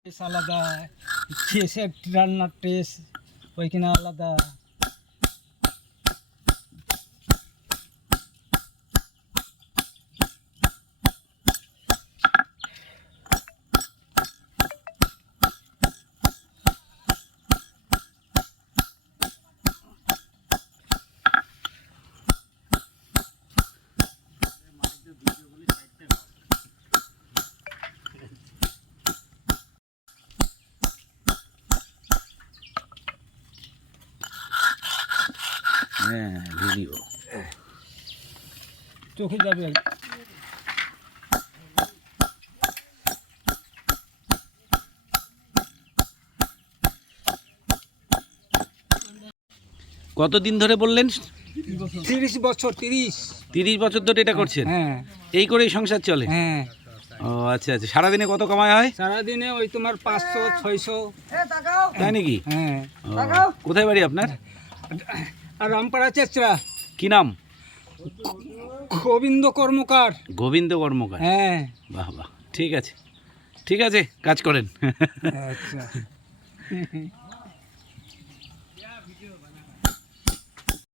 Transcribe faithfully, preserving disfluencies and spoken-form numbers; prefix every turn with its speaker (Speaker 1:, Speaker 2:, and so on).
Speaker 1: Test আলাদা, শেষের রান্নার টেস্ট ওইখানে আলাদা।
Speaker 2: হ্যাঁ ভিডিও
Speaker 1: চোখে যাবে।
Speaker 2: কতদিন ধরে বললেন?
Speaker 1: তিরিশ বছর। তিরিশ
Speaker 2: তিরিশ বছর ধরে এটা করছেন?
Speaker 1: হ্যাঁ।
Speaker 2: এই করেই সংসার চলে?
Speaker 1: হ্যাঁ।
Speaker 2: ও আচ্ছা আচ্ছা। সারাদিনে কত কামাই হয়?
Speaker 1: সারাদিনে ওই তোমার পাঁচশো ছয়শো।
Speaker 2: তাই নাকি?
Speaker 1: হ্যাঁ।
Speaker 2: ও, কোথায় বাড়ি আপনার?
Speaker 1: আর রামপাড়া চেচরা।
Speaker 2: কি নাম?
Speaker 1: গোবিন্দ কর্মকার।
Speaker 2: গোবিন্দ কর্মকার।
Speaker 1: হ্যাঁ।
Speaker 2: বাহ বাহ, ঠিক আছে ঠিক আছে, কাজ করেন।
Speaker 1: আচ্ছা।